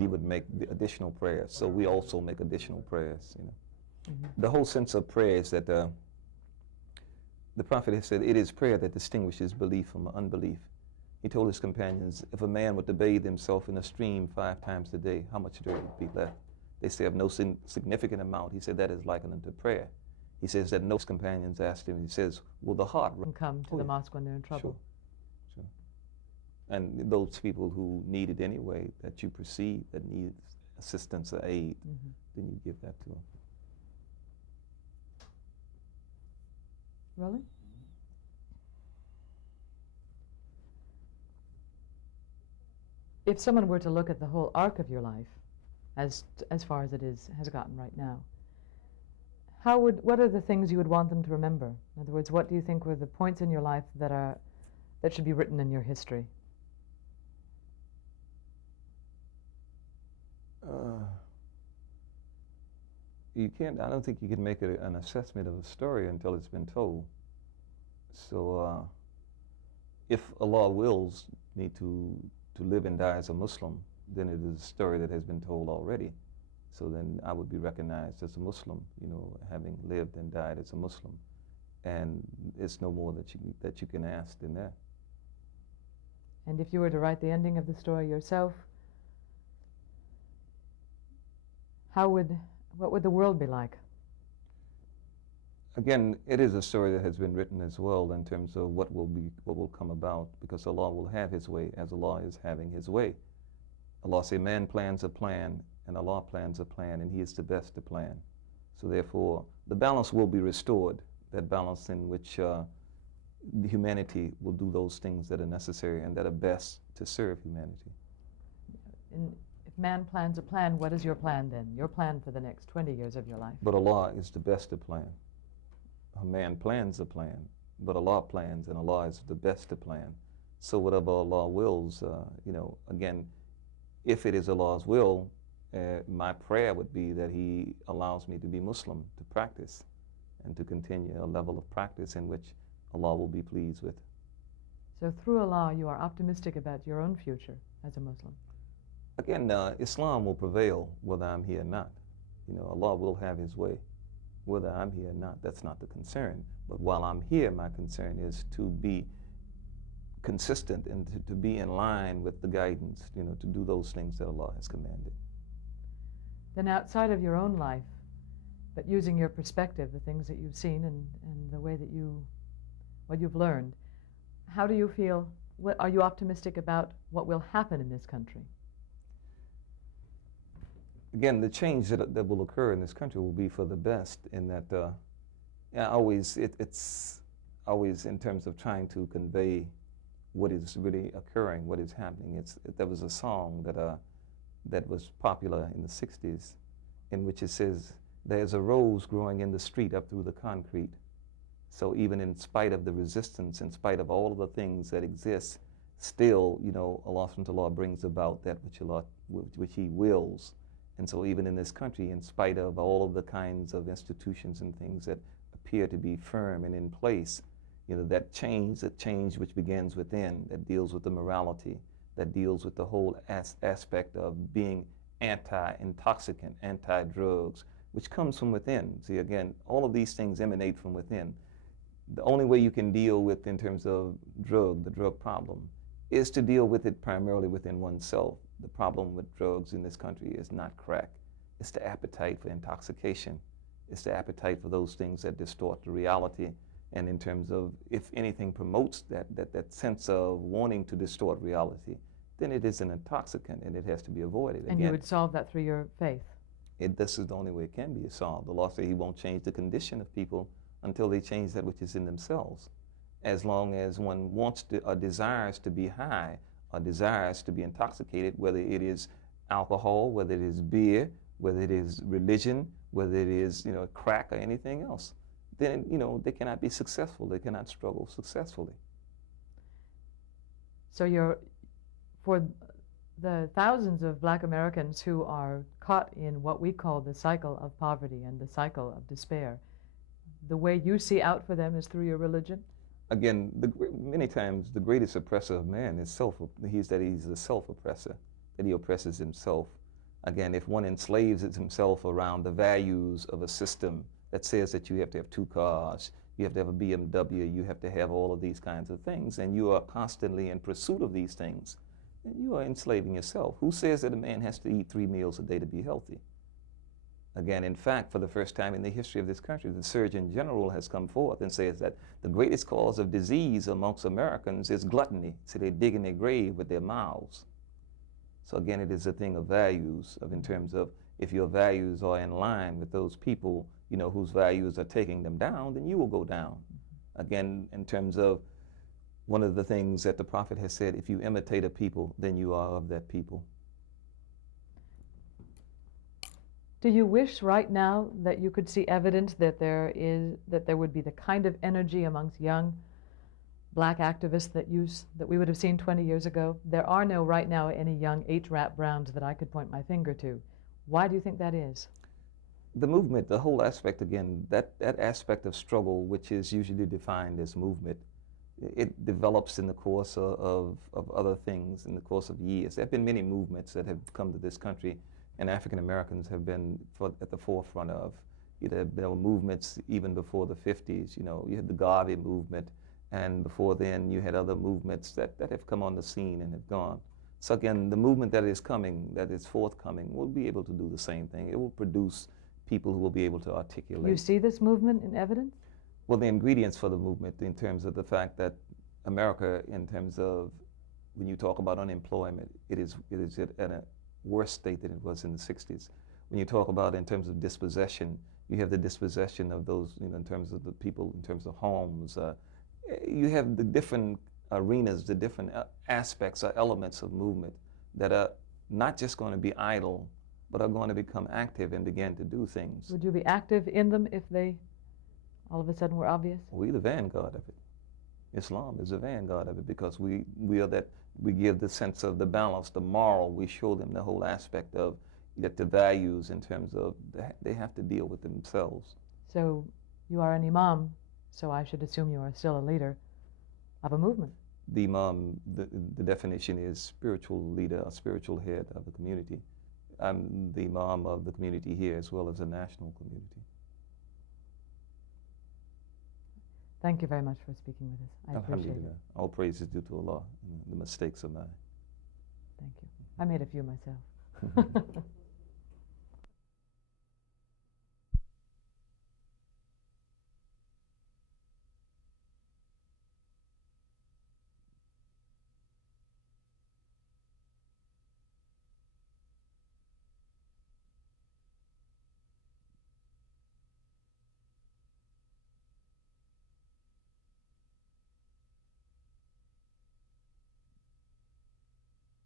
he would make the additional prayers. So we also make additional prayers, you know. Mm-hmm. The whole sense of prayer is that the Prophet has said it is prayer that distinguishes belief from unbelief. He told his companions, if a man were to bathe himself in a stream 5 times a day, how much dirt would be left? They say of no significant amount. He said that is likened unto prayer. He says that no companions asked him, he says, will the heart come to the mosque when they're in trouble? Sure. And those people who need it anyway, that you perceive that need assistance or aid, then you give that to them. Really? If someone were to look at the whole arc of your life, as far as it has gotten right now, what are the things you would want them to remember? In other words, what do you think were the points in your life that should be written in your history? I don't think you can make an assessment of a story until it's been told. So if Allah wills me to live and die as a Muslim, then it is a story that has been told already. So then I would be recognized as a Muslim, you know, having lived and died as a Muslim. And it's no more that you can ask than that. And if you were to write the ending of the story yourself, what would the world be like? Again, it is a story that has been written as well in terms of what will come about, because Allah will have His way as Allah is having His way. Allah says, man plans a plan, and Allah plans a plan, and He is the best to plan. So therefore, the balance will be restored, that balance in which the humanity will do those things that are necessary and that are best to serve humanity. If man plans a plan, what is your plan then? Your plan for the next 20 years of your life? But Allah is the best to plan. A man plans a plan, but Allah plans, and Allah is the best to plan. So whatever Allah wills, you know, again, if it is Allah's will, my prayer would be that He allows me to be Muslim, to practice, and to continue a level of practice in which Allah will be pleased with. So through Allah, you are optimistic about your own future as a Muslim? Again, Islam will prevail whether I'm here or not. You know, Allah will have His way. Whether I'm here or not, that's not the concern. But while I'm here, my concern is to be consistent and to be in line with the guidance, you know, to do those things that Allah has commanded. Then outside of your own life, but using your perspective, the things that you've seen and the way that what you've learned, how do you feel, are you optimistic about what will happen in this country? Again, the change that will occur in this country will be for the best, in that it's always in terms of trying to convey what is really occurring, what is happening. There was a song that was popular in the 60s in which it says, there's a rose growing in the street up through the concrete. So even in spite of the resistance, in spite of all of the things that exist, still, you know, Allah brings about that which He wills. And so even in this country, in spite of all of the kinds of institutions and things that appear to be firm and in place, you know, that change which begins within, that deals with the morality, that deals with the whole aspect of being anti-intoxicant, anti-drugs, which comes from within. See, again, all of these things emanate from within. The only way you can deal with, in terms of the drug problem, is to deal with it primarily within oneself. The problem with drugs in this country is not crack. It's the appetite for intoxication. It's the appetite for those things that distort the reality. And in terms of, if anything promotes that sense of wanting to distort reality, then it is an intoxicant and it has to be avoided. And you would solve that through your faith? This is the only way it can be solved. The law says He won't change the condition of people until they change that which is in themselves. As long as one wants to, or desires to be high, or desires to be intoxicated, whether it is alcohol, whether it is beer, whether it is religion, whether it is, you know, crack or anything else, then, you know, they cannot be successful. They cannot struggle successfully. So for the thousands of Black Americans who are caught in what we call the cycle of poverty and the cycle of despair, the way you see out for them is through your religion? Again, many times the greatest oppressor of man is he's a self-oppressor, that he oppresses himself. Again, if one enslaves himself around the values of a system that says that you have to have 2 cars, you have to have a BMW, you have to have all of these kinds of things, and you are constantly in pursuit of these things, then you are enslaving yourself. Who says that a man has to eat 3 meals a day to be healthy? Again, in fact, for the first time in the history of this country, the Surgeon General has come forth and says that the greatest cause of disease amongst Americans is gluttony. So they dig in their grave with their mouths. So again, it is a thing of values, of in terms of if your values are in line with those people, you know, whose values are taking them down, then you will go down. Again, in terms of one of the things that the prophet has said, if you imitate a people, then you are of that people. Do you wish right now that you could see evidence that there would be the kind of energy amongst young black activists that we would have seen 20 years ago? There are no right now any young H-Rap Browns that I could point my finger to. Why do you think that is? The movement, the whole aspect, again, that aspect of struggle, which is usually defined as movement, it develops in the course of other things, in the course of years. There have been many movements that have come to this country, and African Americans have been at the forefront of. There were movements even before the 50s. You know, you had the Garvey movement, and before then you had other movements that have come on the scene and have gone. So again, the movement that is coming, that is forthcoming, will be able to do the same thing. It will produce people who will be able to articulate. You see this movement in evidence? Well, the ingredients for the movement, in terms of the fact that America, in terms of when you talk about unemployment, it is at a worse state than it was in the 60s. When you talk about in terms of dispossession, you have the dispossession of those, you know, in terms of the people, in terms of homes. You have the different arenas, the different aspects or elements of movement that are not just going to be idle, but are going to become active and begin to do things. Would you be active in them if they all of a sudden were obvious? We're the vanguard of it. Islam is the vanguard of it, because we are that. We give the sense of the balance, the moral. We show them the whole aspect of that the values, in terms of they have to deal with themselves. So you are an imam, so I should assume you are still a leader of a movement. The imam, the definition is spiritual leader, a spiritual head of the community. I'm the imam of the community here as well as the national community. Thank you very much for speaking with us. I appreciate it. All praise is due to Allah. The mistakes are mine. Thank you. I made a few myself.